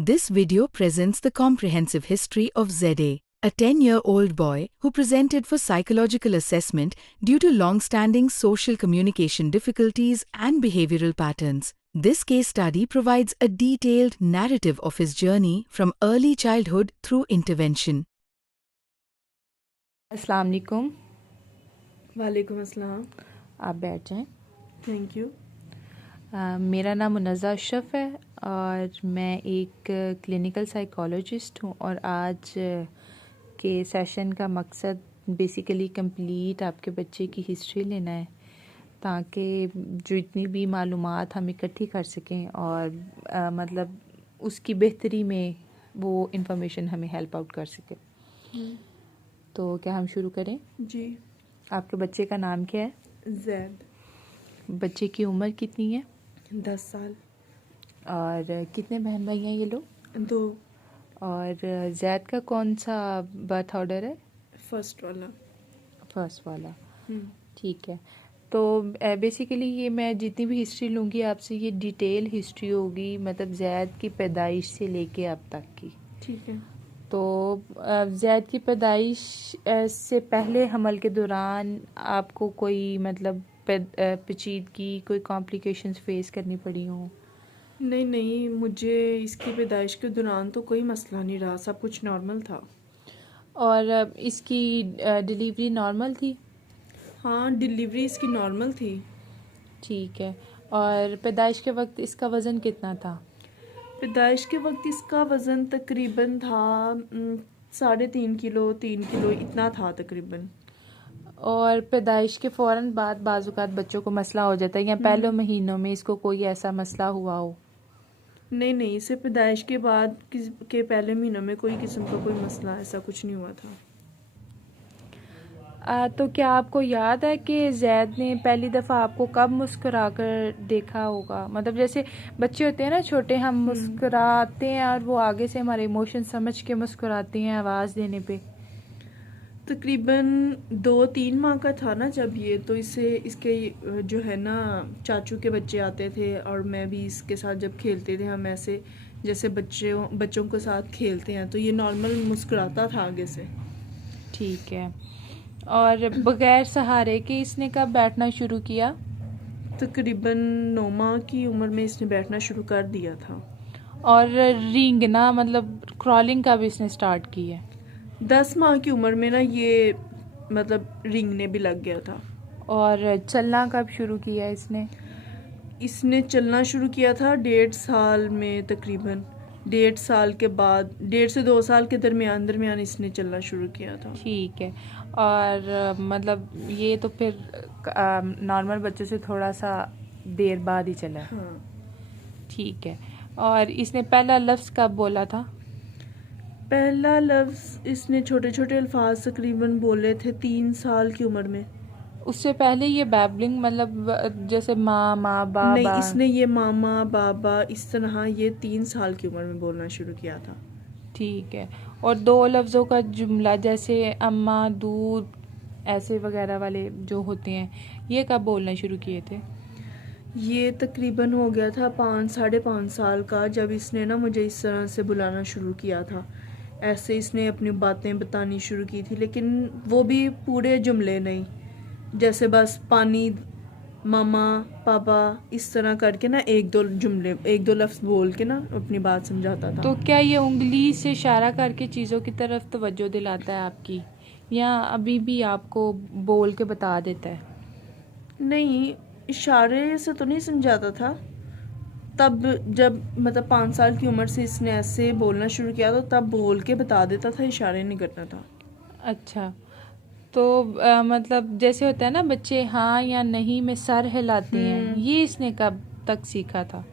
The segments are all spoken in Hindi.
This video presents the comprehensive history of ZA, a 10-year-old boy who presented for psychological assessment due to long-standing social communication difficulties and behavioral patterns. This case study provides a detailed narrative of his journey from early childhood through intervention. अस्सलाम वालेकुम। वालेकुम अस्सलाम। आप बैठ जाएं। Thank you. मेरा नाम मुनज़्ज़ा अशरफ है और मैं एक क्लिनिकल साइकोलॉजिस्ट हूँ और आज के सेशन का मकसद बेसिकली कंप्लीट आपके बच्चे की हिस्ट्री लेना है ताकि जो इतनी भी मालूमात हम इकट्ठी कर सकें और मतलब उसकी बेहतरी में वो इंफॉर्मेशन हमें हेल्प आउट कर सके। तो क्या हम शुरू करें? जी। आपके बच्चे का नाम क्या है? जैद। बच्चे की उम्र कितनी है? 10 साल। और कितने बहन भाई हैं ये लोग? 2। और जैद का कौन सा बर्थ ऑर्डर है? फर्स्ट वाला। फर्स्ट वाला। हम्म। ठीक है। तो बेसिकली ये मैं जितनी भी हिस्ट्री लूँगी आपसे ये डिटेल हिस्ट्री होगी, मतलब जैद की पैदाइश से लेके अब तक की। ठीक है। तो जैद की पैदाइश से पहले हमल के दौरान आपको कोई मतलब पेचीदगी कोई कॉम्प्लिकेशंस फेस करनी पड़ी हों? नहीं, मुझे इसकी पैदाइश के दौरान तो कोई मसला नहीं रहा, सब कुछ नॉर्मल था। और इसकी डिलीवरी नॉर्मल थी? हाँ, डिलीवरी इसकी नॉर्मल थी। ठीक है। और पैदाइश के वक्त इसका वज़न कितना था? पैदाइश के वक्त इसका वज़न तकरीबन था 3.5 किलो 3 किलो इतना था तकरीबन। और पैदाइश के फ़ौरन बाद बाज़-औक़ात बच्चों को मसला हो जाता है या पहले महीनों में इसको कोई ऐसा मसला हुआ हो? नहीं, इसे पैदाइश के बाद के पहले महीनों में कोई किस्म का कोई मसला ऐसा कुछ नहीं हुआ था। तो क्या आपको याद है कि जैद ने पहली दफ़ा आपको कब मुस्कुरा कर देखा होगा? मतलब जैसे बच्चे होते हैं ना छोटे, हम मुस्कुराते हैं और वो आगे से हमारे इमोशन समझ के मुस्कुराते हैं आवाज़ देने पे। तकरीबन 2-3 माह का था ना जब ये, तो इसके जो है ना चाचू के बच्चे आते थे और मैं भी इसके साथ जब खेलते थे, हम ऐसे जैसे बच्चों के साथ खेलते हैं, तो ये नॉर्मल मुस्कुराता था आगे से। ठीक है। और बगैर सहारे के इसने कब बैठना शुरू किया? तकरीबन 9 माह की उम्र में इसने बैठना शुरू कर दिया था। और रेंगना मतलब क्रॉलिंग कब इसने स्टार्ट की है? 10 माह की उम्र में ना ये मतलब रेंगने भी लग गया था। और चलना कब शुरू किया इसने चलना शुरू किया था 1.5 साल में, तकरीबन 1.5 साल के बाद 1.5 से 2 साल के दरमियान इसने चलना शुरू किया था। ठीक है। और मतलब ये तो फिर नॉर्मल बच्चों से थोड़ा सा देर बाद ही चला है। हाँ। ठीक है। और इसने पहला लफ्ज़ कब बोला था? पहला लफ्ज़ इसने छोटे छोटे अल्फाज तकरीबन बोले थे 3 साल की उम्र में। उससे पहले ये बैबलिंग मतलब जैसे माँ बाबा? नहीं, इसने ये मामा बाबा इस तरह ये 3 साल की उम्र में बोलना शुरू किया था। ठीक है। और 2 लफ्ज़ों का जुमला जैसे अम्मा दूध ऐसे वगैरह वाले जो होते हैं ये कब बोलना शुरू किए थे? ये तकरीबन हो गया था 5-5.5 साल का, जब इसने ना मुझे इस तरह से बुलाना शुरू किया था। ऐसे इसने अपनी बातें बतानी शुरू की थी, लेकिन वो भी पूरे जुमले नहीं, जैसे बस पानी, मामा, पापा इस तरह करके ना 1-2 लफ्ज़ बोल के ना अपनी बात समझाता था। तो क्या ये उंगली से इशारा करके चीज़ों की तरफ तवज्जो दिलाता है आपकी, या अभी भी आपको बोल के बता देता है? नहीं, इशारे से तो नहीं समझाता था। तब जब मतलब 5 साल की उम्र से इसने ऐसे बोलना शुरू किया तो तब बोल के बता देता था, इशारे नहीं करना था। अच्छा। तो मतलब जैसे होता है ना बच्चे हाँ या नहीं में सर हिलाते हैं, ये इसने कब तक सीखा था?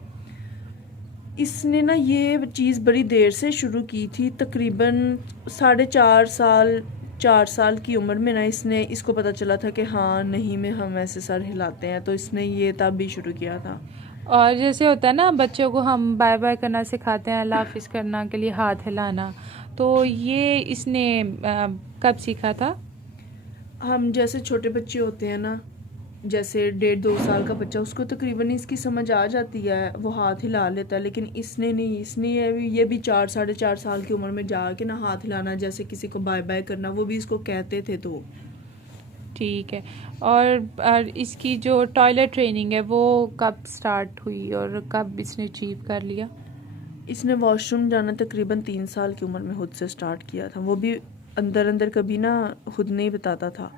इसने ना ये चीज़ बड़ी देर से शुरू की थी, तकरीबन 4 साल की उम्र में ना इसको पता चला था कि हाँ नहीं में हम ऐसे सर हिलाते हैं, तो इसने ये तब भी शुरू किया था। और जैसे होता है ना बच्चों को हम बाय बाय करना सिखाते हैं, अल्लाह हाफिज़ करना के लिए हाथ हिलाना, तो ये इसने कब सीखा था? हम जैसे छोटे बच्चे होते हैं ना, जैसे 1.5-2 साल का बच्चा, उसको तकरीबन इसकी समझ आ जाती है, वो हाथ हिला लेता है, लेकिन इसने नहीं। इसने ये भी 4-4.5 साल की उम्र में जाके ना हाथ हिलाना, जैसे किसी को बाय बाय करना, वो भी इसको कहते थे। तो ठीक है। और इसकी जो टॉयलेट ट्रेनिंग है वो कब स्टार्ट हुई और कब इसने अचीव कर लिया? इसने वॉशरूम जाना तकरीबन 3 साल की उम्र में खुद से स्टार्ट किया था। वो भी अंदर अंदर, कभी ना खुद नहीं बताता था,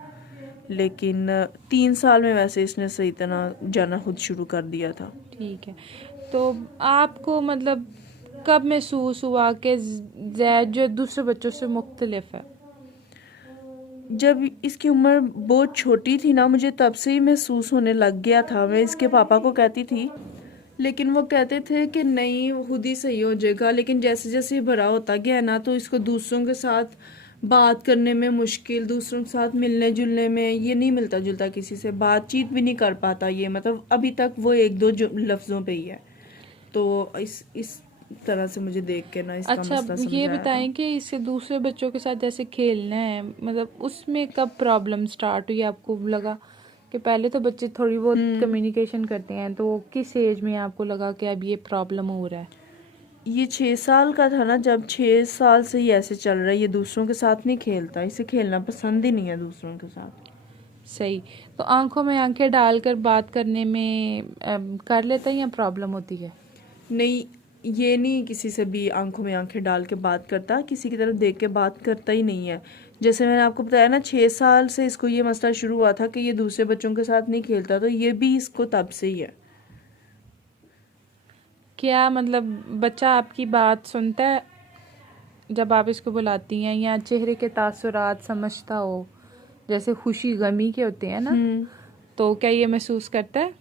लेकिन 3 साल में वैसे इसने सही तरह जाना खुद शुरू कर दिया था। ठीक है। तो आपको मतलब कब महसूस हुआ कि जैद जो दूसरे बच्चों से मुख्तलिफ है? जब इसकी उम्र बहुत छोटी थी ना, मुझे तब से ही महसूस होने लग गया था। मैं इसके पापा को कहती थी, लेकिन वो कहते थे कि नहीं, वो खुद ही सही हो जाएगा। लेकिन जैसे जैसे ये बड़ा होता गया ना, तो इसको दूसरों के साथ बात करने में मुश्किल, दूसरों के साथ मिलने जुलने में, ये नहीं मिलता जुलता, किसी से बातचीत भी नहीं कर पाता ये। मतलब अभी तक वो 1-2 लफ्ज़ों पे ही है। तो इस तरह से मुझे देख के ना इसका अच्छा, मसला समझ ये आया था। बताएं कि इससे दूसरे बच्चों के साथ जैसे खेलना है, मतलब उसमें कब प्रॉब्लम स्टार्ट हुई? आपको लगा कि पहले तो बच्चे थोड़ी बहुत कम्युनिकेशन करते हैं, तो किस एज में आपको लगा कि अब ये प्रॉब्लम हो रहा है? ये 6 साल का था ना, जब 6 साल से ही ऐसे चल रहा है। ये दूसरों के साथ नहीं खेलता, इसे खेलना पसंद ही नहीं है दूसरों के साथ। सही। तो आंखों में आंखें डालकर बात करने में कर लेता है या प्रॉब्लम होती है? नहीं, ये नहीं किसी से भी आंखों में आंखें डाल के बात करता, किसी की तरफ देख के बात करता ही नहीं है। जैसे मैंने आपको बताया ना, 6 साल से इसको ये मसला शुरू हुआ था कि ये दूसरे बच्चों के साथ नहीं खेलता, तो ये भी इसको तब से ही है। क्या मतलब बच्चा आपकी बात सुनता है जब आप इसको बुलाती हैं, या चेहरे के तासुरात समझता हो, जैसे खुशी गमी के होते हैं ना, तो क्या ये महसूस करता है?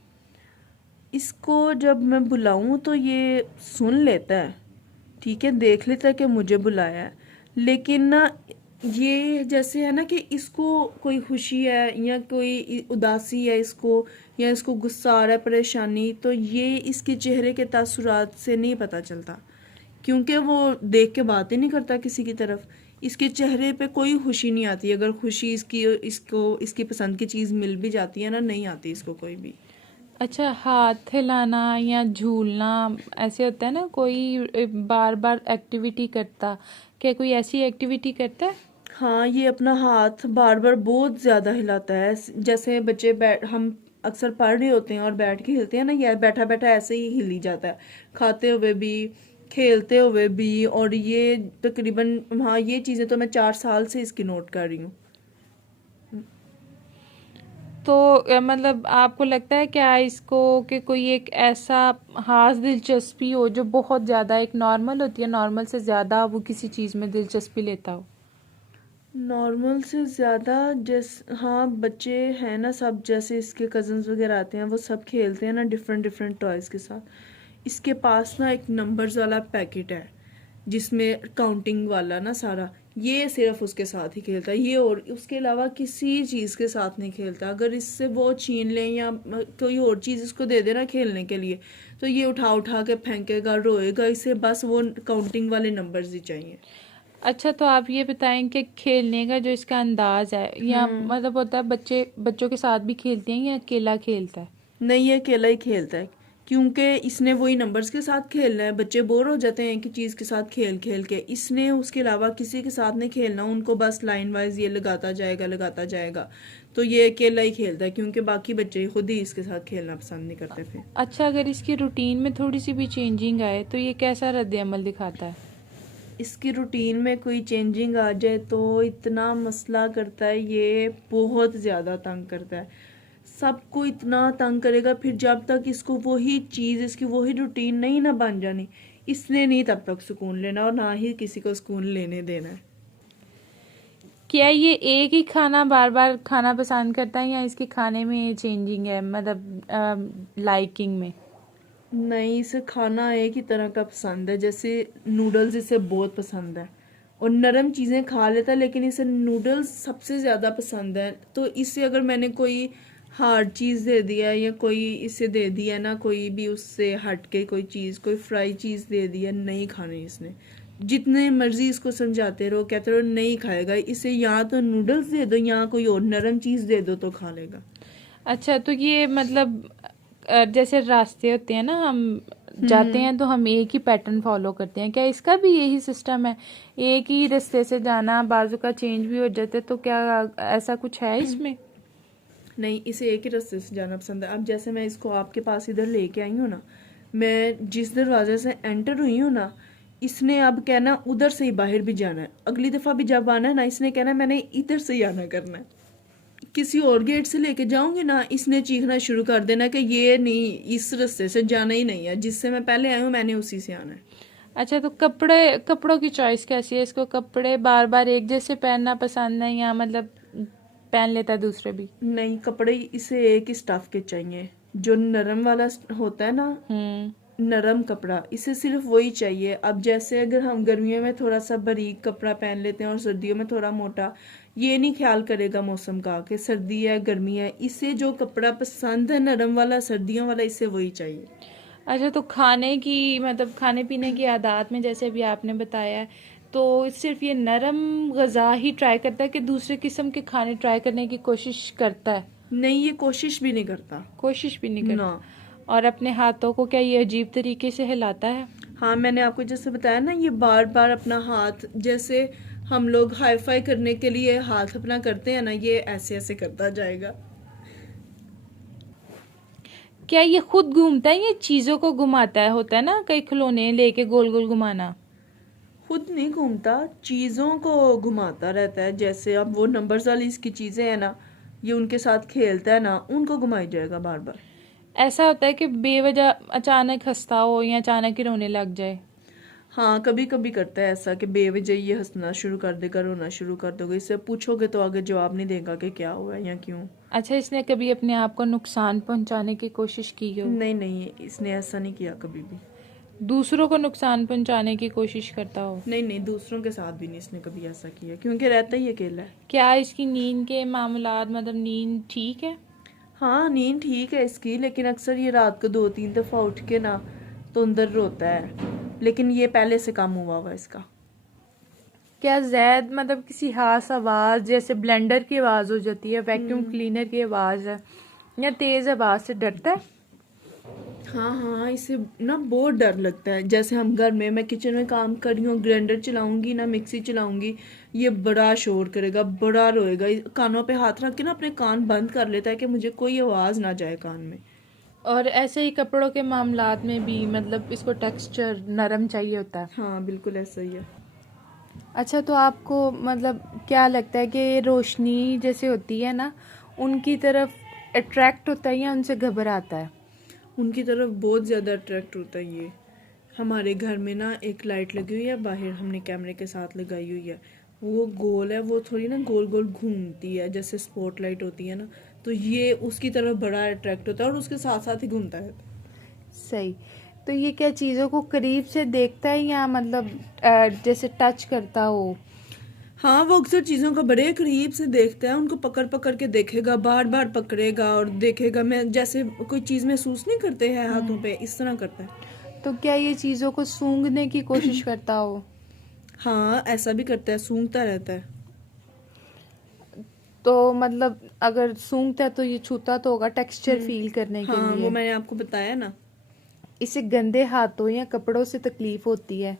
इसको जब मैं बुलाऊं तो ये सुन लेता है, ठीक है, देख लेता है कि मुझे बुलाया है। लेकिन ना, ये जैसे है ना कि इसको कोई खुशी है या कोई उदासी है इसको, या इसको गुस्सा आ रहा है, परेशानी, तो ये इसके चेहरे के तासुरात से नहीं पता चलता, क्योंकि वो देख के बात ही नहीं करता किसी की तरफ। इसके चेहरे पे कोई खुशी नहीं आती। अगर खुशी इसकी पसंद की चीज़ मिल भी जाती है ना, नहीं आती इसको कोई भी। अच्छा, हाथ हिलाना या झूलना ऐसे होता है ना, कोई बार बार एक्टिविटी करता, क्या कोई ऐसी एक्टिविटी करता है? हाँ, ये अपना हाथ बार बार बहुत ज़्यादा हिलाता है। जैसे बच्चे हम अक्सर पढ़ रहे होते हैं और बैठ के हिलते हैं ना, ये बैठा बैठा ऐसे ही हिल ही जाता है, खाते हुए भी, खेलते हुए भी। और ये तकरीबन, हाँ, ये चीज़ें तो मैं 4 साल से इसकी नोट कर रही हूँ। तो मतलब आपको लगता है क्या इसको कि कोई एक ऐसा खास दिलचस्पी हो जो बहुत ज़्यादा एक नॉर्मल होती है, नॉर्मल से ज़्यादा वो किसी चीज़ में दिलचस्पी लेता हो? नॉर्मल से ज़्यादा, हाँ, बच्चे हैं ना सब, जैसे इसके कज़न्स वगैरह आते हैं, वो सब खेलते हैं ना डिफरेंट डिफरेंट टॉयज़ के साथ। इसके पास ना एक नंबर्स वाला पैकेट है, जिसमें काउंटिंग वाला ना सारा, ये सिर्फ उसके साथ ही खेलता है ये, और उसके अलावा किसी चीज़ के साथ नहीं खेलता। अगर इससे वो छीन लें या कोई और चीज़ इसको दे देना खेलने के लिए, तो ये उठा उठा के फेंकेगा, रोएगा। इसे बस वो काउंटिंग वाले नंबर्स ही चाहिए। अच्छा, तो आप ये बताएं कि खेलने का जो इसका अंदाज है, या मतलब होता है बच्चों के साथ भी खेलते हैं या अकेला खेलता है? नहीं, ये अकेला ही खेलता है, क्योंकि इसने वही नंबर्स के साथ खेलना है। बच्चे बोर हो जाते हैं एक ही चीज़ के साथ खेल खेल के, इसने उसके अलावा किसी के साथ नहीं खेलना। उनको बस लाइन वाइज ये लगाता जाएगा। तो ये अकेला ही खेलता है, क्योंकि बाकी बच्चे खुद ही इसके साथ खेलना पसंद नहीं करते फिर। अच्छा, अगर इसकी रूटीन में थोड़ी सी भी चेंजिंग आए तो ये कैसा रद्द अमल दिखाता है? इसकी रूटीन में कोई चेंजिंग आ जाए तो इतना मसला करता है, ये बहुत ज़्यादा तंग करता है, सबको इतना तंग करेगा। फिर जब तक इसको वही चीज़, इसकी वही रूटीन नहीं ना बन जानी, इसने नहीं तब तक सुकून लेना, और ना ही किसी को सुकून लेने देना है। क्या ये एक ही खाना बार बार खाना पसंद करता है या इसके खाने में चेंजिंग है, मतलब लाइकिंग में? नहीं, इसे खाना एक ही तरह का पसंद है। जैसे नूडल्स इसे बहुत पसंद है, और नरम चीज़ें खा लेता है, लेकिन इसे नूडल्स सबसे ज़्यादा पसंद है। तो इसे अगर मैंने कोई हार्ड चीज़ दे दिया, या कोई इसे दे दिया ना, कोई भी उससे हट के कोई चीज़, कोई फ्राई चीज़ दे दिया, नहीं खानी इसने। जितने मर्जी इसको समझाते रहो, कहते रहो, नहीं खाएगा। इसे या तो नूडल्स दे दो या कोई और नरम चीज़ दे दो तो खा लेगा। अच्छा, तो ये मतलब जैसे रास्ते होते हैं ना, हम जाते हैं तो हम एक ही पैटर्न फॉलो करते हैं, क्या इसका भी यही सिस्टम है? एक ही रास्ते से जाना, बाजू का चेंज भी हो जाता है, तो क्या ऐसा कुछ है इसमें? नहीं, इसे एक ही रास्ते से जाना पसंद है। अब जैसे मैं इसको आपके पास इधर लेके आई हूँ ना, मैं जिस दरवाजे से एंटर हुई हूँ ना, इसने अब कहना उधर से ही बाहर भी जाना है। अगली दफ़ा भी जब आना है ना, इसने कहना मैंने इधर से ही आना करना है। किसी और गेट से लेके जाऊंगी ना, इसने चीखना शुरू कर देना कि ये नहीं, इस रास्ते से जाना ही नहीं है, जिससे मैं पहले आई हूँ मैंने उसी से आना है। अच्छा, तो कपड़ों की चॉइस कैसी है? इसको कपड़े बार बार एक जैसे पहनना पसंद है, या मतलब पहन लेता है दूसरे भी? नहीं, कपड़े इसे एक ही स्टफ के चाहिए, जो नरम वाला होता है ना, नरम कपड़ा, इसे सिर्फ वही चाहिए। अब जैसे अगर हम गर्मियों में थोड़ा सा बारीक कपड़ा पहन लेते हैं और सर्दियों में थोड़ा मोटा, ये नहीं ख्याल करेगा मौसम का कि सर्दी है गर्मी है। इसे जो कपड़ा पसंद है नरम वाला सर्दियों वाला, इसे वही चाहिए। अच्छा, तो खाने की मतलब खाने पीने की आदत में जैसे अभी आपने बताया है, तो सिर्फ ये नरम गज़ा ही ट्राई करता है कि दूसरे किस्म के खाने ट्राई करने की कोशिश करता है? नहीं, ये कोशिश भी नहीं करता। कोशिश भी नहीं ना। करता। और अपने हाथों को क्या ये अजीब तरीके से हिलाता है? हाँ, मैंने आपको जैसे बताया ना, ये बार बार अपना हाथ, जैसे हम लोग हाई फाई करने के लिए हाथ अपना करते हैं ना, ये ऐसे ऐसे करता जाएगा। क्या ये खुद घूमता है, ये चीज़ों को घुमाता है? होता है ना कई खिलौने लेके गोल गोल घुमाना। खुद नहीं घूमता, चीज़ों को घुमाता रहता है। जैसे अब वो नंबर्स वाली इसकी चीज़ें हैं ना, ये उनके साथ खेलता है ना, उनको घुमाई जाएगा बार बार। ऐसा होता है कि बेवजह अचानक हंसता हो या अचानक ही रोने लग जाए? हाँ, कभी कभी करता है ऐसा कि बेवजह ये हंसना शुरू कर देगा, रोना शुरू कर दोगे। इससे पूछोगे तो आगे जवाब नहीं देगा कि क्या हुआ है या क्यों। अच्छा, इसने कभी अपने आप को नुकसान पहुंचाने की कोशिश की हो? नहीं नहीं, इसने ऐसा नहीं किया कभी भी। दूसरों को नुकसान पहुंचाने की कोशिश करता हो? नहीं नहीं, दूसरों के साथ भी नहीं इसने कभी ऐसा किया, क्योंकि रहता ही अकेला है। क्या इसकी नींद के मामलात, मतलब नींद ठीक है? हाँ, नींद ठीक है इसकी, लेकिन अक्सर ये रात को 2-3 दफ़ा उठ के ना तो अंदर रोता है, लेकिन ये पहले से कम हुआ इसका। क्या जैद मतलब किसी खास आवाज़, जैसे ब्लेंडर की आवाज़ हो जाती है, वैक्यूम क्लीनर की आवाज़ है, या तेज़ आवाज़ से डरता है? हाँ हाँ, इसे ना बहुत डर लगता है। जैसे हम घर में, मैं किचन में काम कर रही हूँ, ग्राइंडर चलाऊंगी ना, मिक्सी चलाऊंगी, ये बड़ा शोर करेगा, बड़ा रोएगा, कानों पे हाथ रख के ना अपने कान बंद कर लेता है कि मुझे कोई आवाज़ ना जाए कान में। और ऐसे ही कपड़ों के मामलात में भी मतलब इसको टेक्सचर नरम चाहिए होता है? हाँ, बिल्कुल ऐसा ही है। अच्छा, तो आपको मतलब क्या लगता है कि रोशनी जैसे होती है ना, उनकी तरफ अट्रैक्ट होता है या उनसे घबराता है? उनकी तरफ बहुत ज़्यादा अट्रैक्ट होता है ये। हमारे घर में ना एक लाइट लगी हुई है बाहर, हमने कैमरे के साथ लगाई हुई है। वो गोल है, वो थोड़ी ना गोल गोल घूमती है जैसे स्पॉट लाइट होती है ना, तो ये उसकी तरफ बड़ा अट्रैक्ट होता है और उसके साथ साथ ही घूमता है। सही। तो ये क्या चीज़ों को करीब से देखता है या मतलब जैसे टच करता हो? हाँ, वो अक्सर चीज़ों को बड़े करीब से देखता है, उनको पकड़ पकड़ के देखेगा, बार बार पकड़ेगा और देखेगा। मैं जैसे कोई चीज़ महसूस नहीं करते हैं हाथों पे, इस तरह करता है। तो क्या ये चीज़ों को सूंघने की कोशिश करता हो? हाँ, ऐसा भी करता है, सूंघता रहता है। तो मतलब अगर सूंघता है तो ये छूता तो होगा टेक्सचर फील करने के हाँ, वो लिए। मैंने आपको बताया ना। इसे गंदे हाथों या कपड़ों से तकलीफ होती है?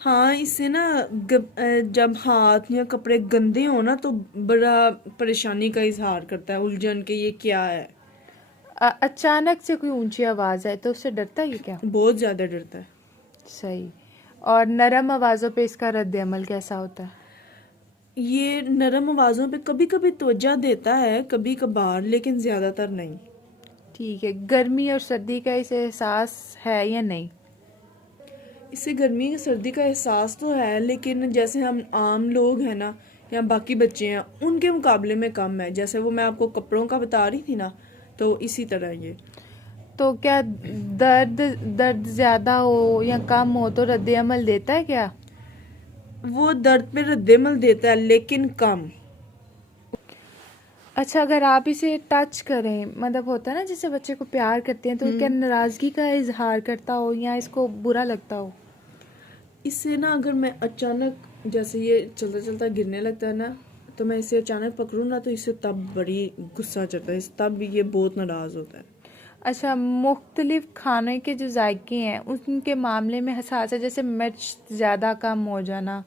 हाँ, इससे ना जब हाथ या कपड़े गंदे हो ना, तो बड़ा परेशानी का इजहार करता है, उलझन के ये क्या है। अचानक से कोई ऊंची आवाज़ आए तो उससे डरता है ये क्या? बहुत ज़्यादा डरता है। सही। और नरम आवाज़ों पे इसका रद्द अमल कैसा होता है? ये नरम आवाज़ों पे कभी कभी तवज्जो देता है, कभी कभार, लेकिन ज़्यादातर नहीं। ठीक है। गर्मी और सर्दी का इसे एहसास है या नहीं? इससे गर्मी या सर्दी का एहसास तो है, लेकिन जैसे हम आम लोग हैं ना या बाकी बच्चे हैं, उनके मुकाबले में कम है। जैसे वो मैं आपको कपड़ों का बता रही थी ना, तो इसी तरह ये। तो क्या दर्द दर्द ज़्यादा हो या कम हो तो रद्द अमल देता है क्या? वो दर्द पे रद्देमल देता है, लेकिन कम। अच्छा, अगर आप इसे टच करें, मतलब होता है ना जैसे बच्चे को प्यार करते हैं, तो क्या नाराज़गी का इजहार करता हो या इसको बुरा लगता हो? इससे ना अगर मैं अचानक, जैसे ये चलता चलता गिरने लगता है ना, तो मैं इसे अचानक पकड़ूँ ना तो इसे तब बड़ी गुस्सा चढ़ता है, तब ये बहुत नाराज़ होता है। अच्छा, मुख्तलिफ खाने के जो जायके हैं उनके मामले में हसास है, जैसे मिर्च ज़्यादा कम हो जाना?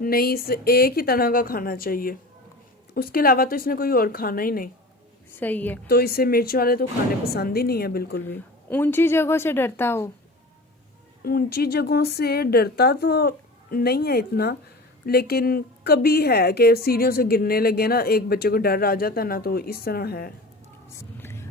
नहीं, इसे एक ही तरह का खाना चाहिए, उसके अलावा तो इसने कोई और खाना ही नहीं। सही है। तो इसे मिर्च वाले तो खाने पसंद ही नहीं है बिल्कुल भी। ऊंची जगहों से डरता हो? ऊंची जगहों से डरता तो नहीं है इतना, लेकिन कभी है कि सीढ़ियों से गिरने लगे ना, एक बच्चे को डर आ जाता है ना, तो इस तरह है।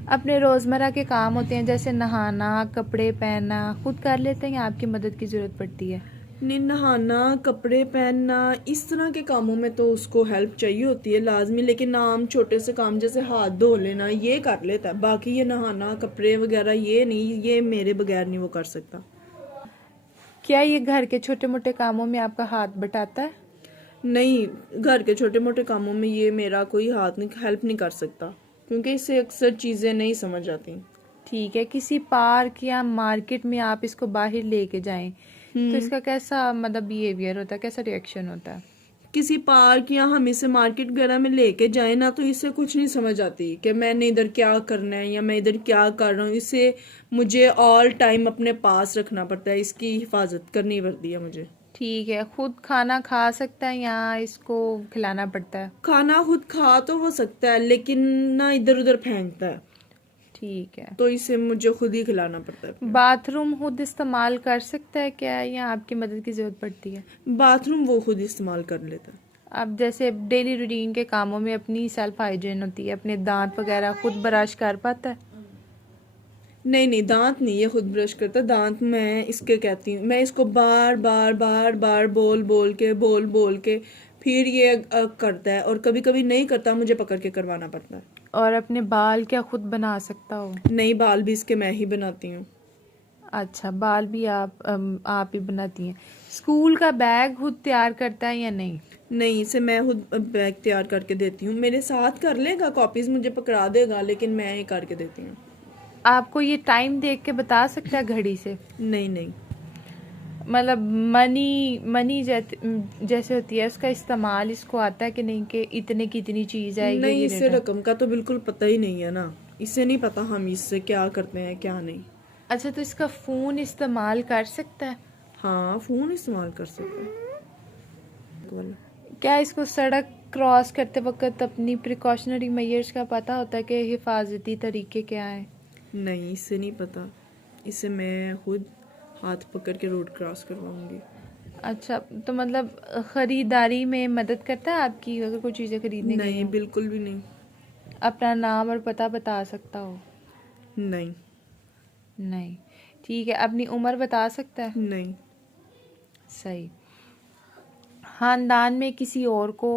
अपने रोज़मर्रा के काम होते हैं जैसे नहाना, कपड़े पहनना, खुद कर लेते हैं या आपकी मदद की ज़रूरत पड़ती है? नहीं, नहाना, कपड़े पहनना, इस तरह के कामों में तो उसको हेल्प चाहिए होती है लाजमी, लेकिन आम छोटे से काम जैसे हाथ धो लेना ये कर लेता है। बाकी ये नहाना, कपड़े वगैरह ये नहीं, ये मेरे बगैर नहीं वो कर सकता। क्या ये घर के छोटे मोटे कामों में आपका हाथ बटाता है? नहीं, घर के छोटे मोटे कामों में ये मेरा कोई हाथ नहीं, हेल्प नहीं कर सकता, क्योंकि इससे अक्सर चीज़ें नहीं समझ आती। ठीक है। किसी पार्क या मार्केट में आप इसको बाहर लेके जाएं तो इसका कैसा मतलब बिहेवियर होता है, कैसा रिएक्शन होता है? किसी पार्क या हम इसे मार्केट वगैरह में लेके जाए ना तो इसे कुछ नहीं समझ आती कि मैंने इधर क्या करना है या मैं इधर क्या कर रहा हूँ। इसे मुझे ऑल टाइम अपने पास रखना पड़ता है, इसकी हिफाजत करनी पड़ती है मुझे। ठीक है। खुद खाना खा सकता है या इसको खिलाना पड़ता है? खाना खुद खा तो हो सकता है, लेकिन ना इधर उधर फेंकता है, ठीक है। तो इसे मुझे खुद ही खिलाना पड़ता है। बाथरूम खुद इस्तेमाल कर सकता है क्या या आपकी मदद की ज़रूरत पड़ती है? बाथरूम वो खुद इस्तेमाल कर लेता है। अब जैसे डेली रूटीन के कामों में अपनी सेल्फ हाइजीन होती है, अपने दांत वगैरह खुद ब्रश कर पाता है? नहीं नहीं, दांत नहीं ये खुद ब्रश करता। दांत मैं इसके कहती हूँ, मैं इसको बार बार बार बार बोल बोल के फिर ये करता है, और कभी कभी नहीं करता, मुझे पकड़ के करवाना पड़ता है। और अपने बाल क्या खुद बना सकता हो? नहीं, बाल भी इसके मैं ही बनाती हूँ। अच्छा, बाल भी आप ही बनाती हैं। स्कूल का बैग खुद तैयार करता है या नहीं? नहीं, इसे मैं खुद बैग तैयार करके देती हूँ। मेरे साथ कर लेगा, कॉपीज मुझे पकड़ा देगा, लेकिन मैं ही करके देती हूँ। आपको ये टाइम देख के बता सकता है घड़ी से? नहीं नहीं। मतलब मनी जैसे होती है उसका इस्तेमाल इसको आता है कि नहीं, कि इतने की इतनी चीज़ आएगी? नहीं, इससे रकम का तो बिल्कुल पता ही नहीं है ना, इससे नहीं पता हम इससे क्या करते हैं क्या नहीं। अच्छा, तो इसका फ़ोन इस्तेमाल कर सकता है? हाँ, फ़ोन इस्तेमाल कर सकते हैं। क्या इसको सड़क क्रॉस करते वक्त अपनी प्रिकॉशनरी मेजर्स का पता होता है कि हिफाजती तरीके क्या हैं? नहीं, इससे नहीं पता, इससे मैं खुद हाथ पकड़ के रोड क्रॉस करवाऊंगी। अच्छा, तो मतलब ख़रीदारी में मदद करता है आपकी अगर कोई चीज़ें खरीदने गई नहीं, हों? बिल्कुल भी नहीं। अपना नाम और पता बता सकता हो? नहीं नहीं। ठीक है। अपनी उम्र बता सकता है? नहीं। सही। ख़ानदान में किसी और को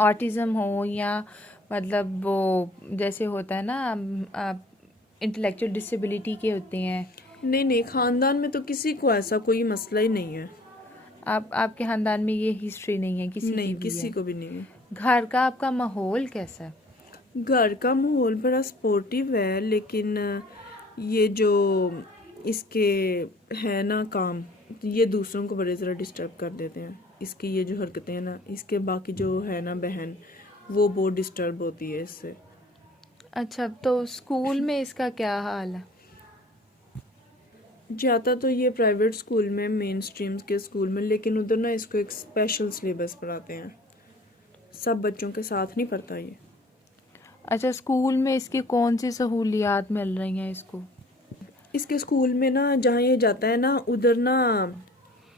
ऑटिज़म हो या मतलब वो जैसे होता है ना इंटेलेक्चुअल डिसेबिलिटी के होते हैं? नहीं नहीं, खानदान में तो किसी को ऐसा कोई मसला ही नहीं है। आपके ख़ानदान में ये हिस्ट्री नहीं है किसी नहीं, की भी किसी है? को भी नहीं है। घर का आपका माहौल कैसा है? घर का माहौल बड़ा सपोर्टिव है, लेकिन ये जो इसके है ना काम, ये दूसरों को बड़े ज़रा डिस्टर्ब कर देते हैं। इसकी ये जो हरकतें हैं ना, इसके बाकी जो है ना बहन, वो बहुत डिस्टर्ब होती है इससे। अच्छा, तो स्कूल में इसका क्या हाल है? जाता तो ये प्राइवेट स्कूल में, मेन स्ट्रीम्स के स्कूल में, लेकिन उधर ना इसको एक स्पेशल सिलेबस पढ़ाते हैं, सब बच्चों के साथ नहीं पढ़ता ये। अच्छा, स्कूल में इसकी कौन सी सहूलियात मिल रही हैं इसको? इसके स्कूल में ना जहाँ ये जाता है ना,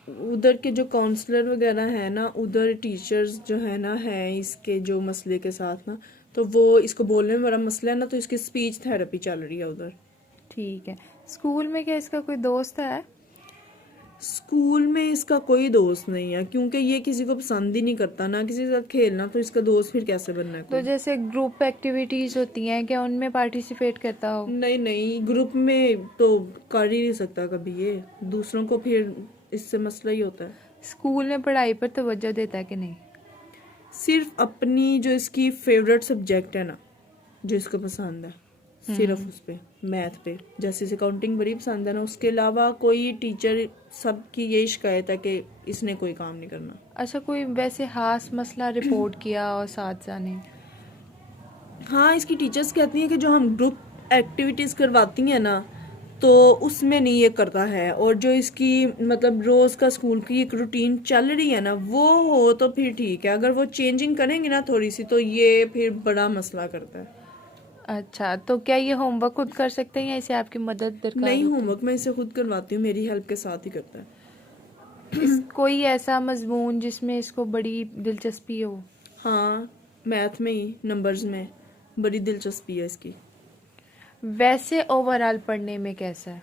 उधर के जो काउंसलर वगैरह है ना, उधर टीचर्स जो है ना, है इसके जो मसले के साथ ना, तो वो इसको बोलने में बड़ा मसला है ना, तो इसकी स्पीच थेरेपी चल रही है उधर। ठीक है। स्कूल में क्या इसका कोई दोस्त है? स्कूल में इसका कोई दोस्त नहीं है, क्योंकि ये किसी को पसंद ही नहीं करता ना किसी के साथ खेलना, तो इसका दोस्त फिर कैसे बनना है तो कोई? जैसे ग्रुप एक्टिविटीज़ होती हैं, क्या उनमें पार्टिसिपेट करता हो? नहीं नहीं, ग्रुप में तो कर ही नहीं सकता कभी ये, दूसरों को फिर इससे मसला ही होता है। स्कूल में पढ़ाई पर तवज्जो देता है कि नहीं? सिर्फ अपनी जो इसकी फेवरेट सब्जेक्ट है ना, जो इसको पसंद है, सिर्फ उस पे, मैथ पे। जैसे इसे काउंटिंग बड़ी पसंद है ना, उसके अलावा कोई टीचर सबकी यही शिकायत है कि इसने कोई काम नहीं करना। अच्छा, कोई वैसे खास मसला रिपोर्ट किया और साथी ने? हाँ, इसकी टीचर्स कहती हैं कि जो हम ग्रुप एक्टिविटीज़ करवाती हैं ना, तो उसमें नहीं ये करता है। और जो इसकी मतलब रोज़ का स्कूल की एक रूटीन चल रही है ना, वो हो तो फिर ठीक है। अगर वो चेंजिंग करेंगे ना थोड़ी सी, तो ये फिर बड़ा मसला करता है। अच्छा, तो क्या ये होमवर्क खुद कर सकते हैं या इसे आपकी मदद दरकार नहीं, होती है? होमवर्क मैं इसे खुद करवाती हूँ, मेरी हेल्प के साथ ही करता है। कोई ऐसा मजमून जिसमें इसको बड़ी दिलचस्पी हो? हाँ, मैथ में ही, नंबर्स में बड़ी दिलचस्पी है इसकी। वैसे ओवरऑल पढ़ने में कैसा है?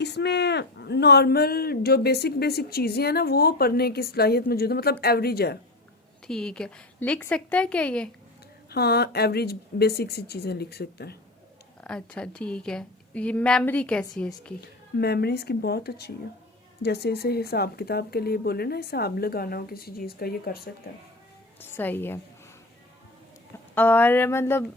इसमें नॉर्मल जो बेसिक बेसिक चीज़ें हैं ना, वो पढ़ने की सलाहियत मौजूद है, मतलब एवरेज है। ठीक है। लिख सकता है क्या ये? हाँ, एवरेज बेसिक सी चीज़ें लिख सकता है। अच्छा, ठीक है। ये मेमोरी कैसी है इसकी? मेमोरी इसकी बहुत अच्छी है। जैसे इसे हिसाब किताब के लिए बोले ना, हिसाब लगाना हो किसी चीज़ का, ये कर सकता है। सही है। और मतलब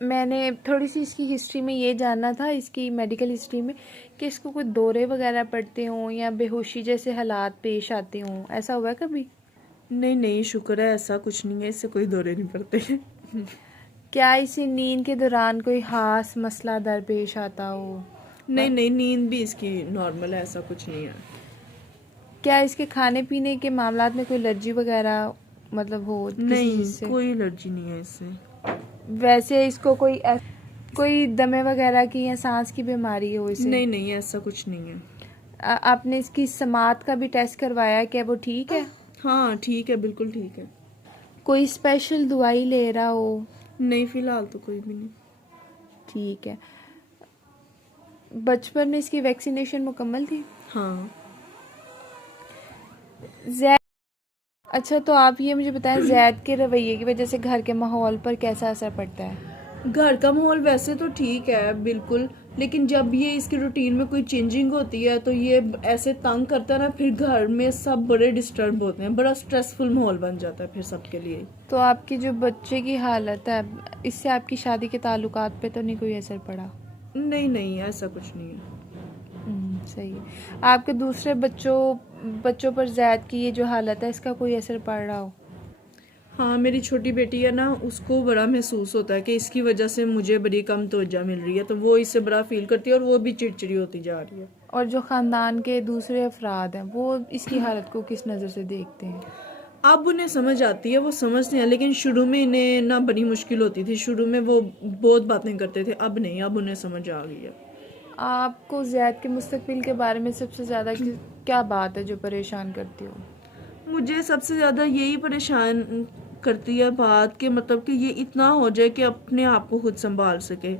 मैंने थोड़ी सी इसकी हिस्ट्री में ये जानना था, इसकी मेडिकल हिस्ट्री में, कि इसको कोई दौरे वगैरह पड़ते हों या बेहोशी जैसे हालात पेश आते हों, ऐसा हुआ है कभी? नहीं नहीं, शुक्र है, ऐसा कुछ नहीं है, इससे कोई दौरे नहीं पड़ते। क्या इसे नींद के दौरान कोई खास मसला दरपेश आता हो? नहीं नहीं, नींद भी इसकी नॉर्मल है, ऐसा कुछ नहीं है। क्या इसके खाने पीने के मामलात में कोई एलर्जी वगैरह मतलब हो किसी नहीं, चीज़ से? कोई एलर्जी नहीं है इससे। वैसे इसको कोई दमे वगैरह की या सांस की बीमारी हो इसे? नहीं नहीं, ऐसा कुछ नहीं है। आपने इसकी समात का भी टेस्ट करवाया, क्या वो ठीक है? हाँ ठीक है, बिल्कुल ठीक है। कोई स्पेशल दवाई ले रहा हो? नहीं, फिलहाल तो कोई भी नहीं। ठीक है। बचपन में इसकी वैक्सीनेशन मुकम्मल थी? हाँ। जैद अच्छा, तो आप ये मुझे बताएं, जैद के रवैये की वजह से घर के माहौल पर कैसा असर पड़ता है? घर का माहौल वैसे तो ठीक है बिल्कुल, लेकिन जब ये इसकी रूटीन में कोई चेंजिंग होती है तो ये ऐसे तंग करता है ना, फिर घर में सब बड़े डिस्टर्ब होते हैं, बड़ा स्ट्रेसफुल माहौल बन जाता है फिर सबके लिए। तो आपकी जो बच्चे की हालत है, इससे आपकी शादी के ताल्लुकात पे तो नहीं कोई असर पड़ा? नहीं नहीं, ऐसा कुछ नहीं है। सही है। आपके दूसरे बच्चों पर जैद की ये जो हालत है, इसका कोई असर पड़ रहा हो? हाँ, मेरी छोटी बेटी है ना, उसको बड़ा महसूस होता है कि इसकी वजह से मुझे बड़ी कम तवज्जो मिल रही है, तो वो इससे बड़ा फील करती है और वो भी चिड़चिड़ी होती जा रही है। और जो ख़ानदान के दूसरे अफराद हैं, वो इसकी हालत को किस नज़र से देखते हैं? अब उन्हें समझ आती है, वो समझते हैं, लेकिन शुरू में इन्हें ना बड़ी मुश्किल होती थी। शुरू में वो बहुत बातें करते थे, अब नहीं, अब उन्हें समझ आ गई है। आपको ज़ैद के मुस्तकबिल के बारे में सबसे ज़्यादा क्या बात है जो परेशान करती हो? मुझे सबसे ज़्यादा यही परेशान करती है बात, कि मतलब कि ये इतना हो जाए कि अपने आप को खुद संभाल सके,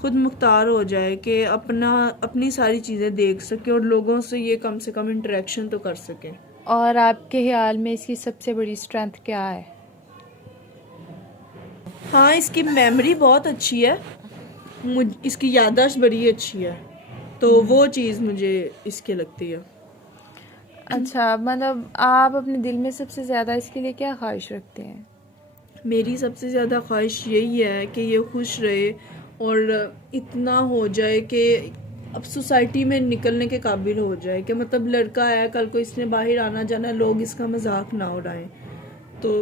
खुद मुख्तार हो जाए, कि अपनी सारी चीज़ें देख सके और लोगों से ये कम से कम इंटरेक्शन तो कर सके। और आपके ख्याल में इसकी सबसे बड़ी स्ट्रेंथ क्या है? हाँ, इसकी मेमोरी बहुत अच्छी है, इसकी याददाश्त बड़ी अच्छी है, तो वो चीज़ मुझे इसके लगती है। अच्छा, मतलब आप अपने दिल में सबसे ज़्यादा इसके लिए क्या ख्वाहिश रखते हैं? मेरी सबसे ज़्यादा ख्वाहिश यही है कि ये खुश रहे और इतना हो जाए कि अब सोसाइटी में निकलने के काबिल हो जाए, कि मतलब लड़का है, कल को इसने बाहर आना जाना, लोग इसका मजाक ना उड़ाएं, तो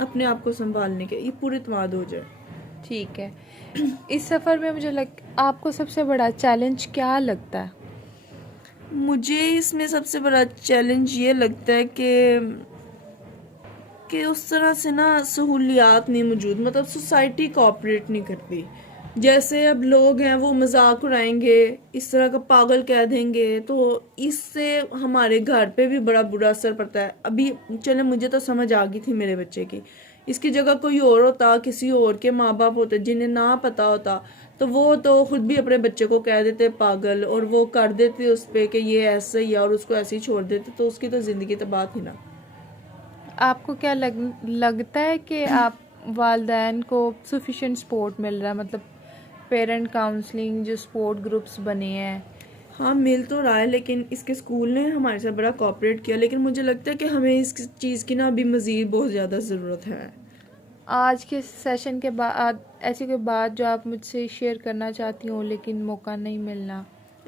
अपने आप को संभालने के ये पूरे इत्मीनान हो जाए। ठीक है। इस सफ़र में आपको सबसे बड़ा चैलेंज क्या लगता है? मुझे इसमें सबसे बड़ा चैलेंज ये लगता है कि उस तरह से ना सहूलियात नहीं मौजूद, मतलब सोसाइटी कोऑपरेट नहीं करती। जैसे अब लोग हैं वो मजाक उड़ाएंगे, इस तरह का पागल कह देंगे, तो इससे हमारे घर पे भी बड़ा बुरा असर पड़ता है। अभी चले, मुझे तो समझ आ गई थी मेरे बच्चे की, इसकी जगह कोई और होता, किसी और के माँ बाप होते जिन्हें ना पता होता, तो वो तो खुद भी अपने बच्चे को कह देते पागल, और वो कर देते उस पर कि ये ऐसे ही है, और उसको ऐसे ही छोड़ देते, तो उसकी तो ज़िंदगी तो बात ही ना। आपको क्या लगता है कि आप वालिदैन को सफिशिएंट सपोर्ट मिल रहा है, मतलब पेरेंट काउंसलिंग जो सपोर्ट ग्रुप्स बने हैं? हाँ, मिल तो रहा है, लेकिन इसके स्कूल ने हमारे साथ बड़ा कोऑपरेट किया, लेकिन मुझे लगता है कि हमें इस चीज़ की ना अभी मज़ीद बहुत ज़्यादा ज़रूरत है। आज के सेशन के बाद ऐसी कोई बात जो आप मुझसे शेयर करना चाहती हो लेकिन मौका नहीं मिलना?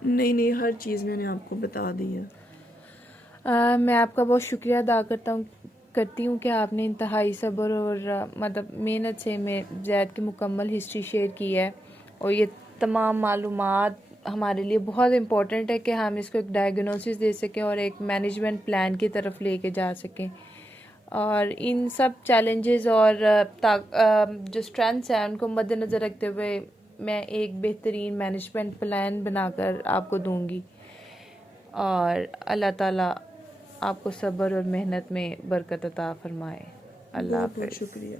नहीं, हर चीज़ मैंने आपको बता दी है। मैं आपका बहुत शुक्रिया अदा करती हूँ कि आपने इंतहाई सब्र और मतलब मेहनत से मैं ज़ैद की मुकम्मल हिस्ट्री शेयर की है, और ये तमाम मालूमात हमारे लिए बहुत इम्पोर्टेंट है कि हम इसको एक डायग्नोसिस दे सकें और एक मैनेजमेंट प्लान की तरफ लेके जा सकें। और इन सब चैलेंजेस और जो स्ट्रेंथ्स हैं उनको मद्देनज़र रखते हुए मैं एक बेहतरीन मैनेजमेंट प्लान बनाकर आपको दूंगी, और अल्लाह ताला आपको सब्र और मेहनत में बरकत अता फरमाए। अल्लाह बहुत बहुत हाफ़िज़। शुक्रिया।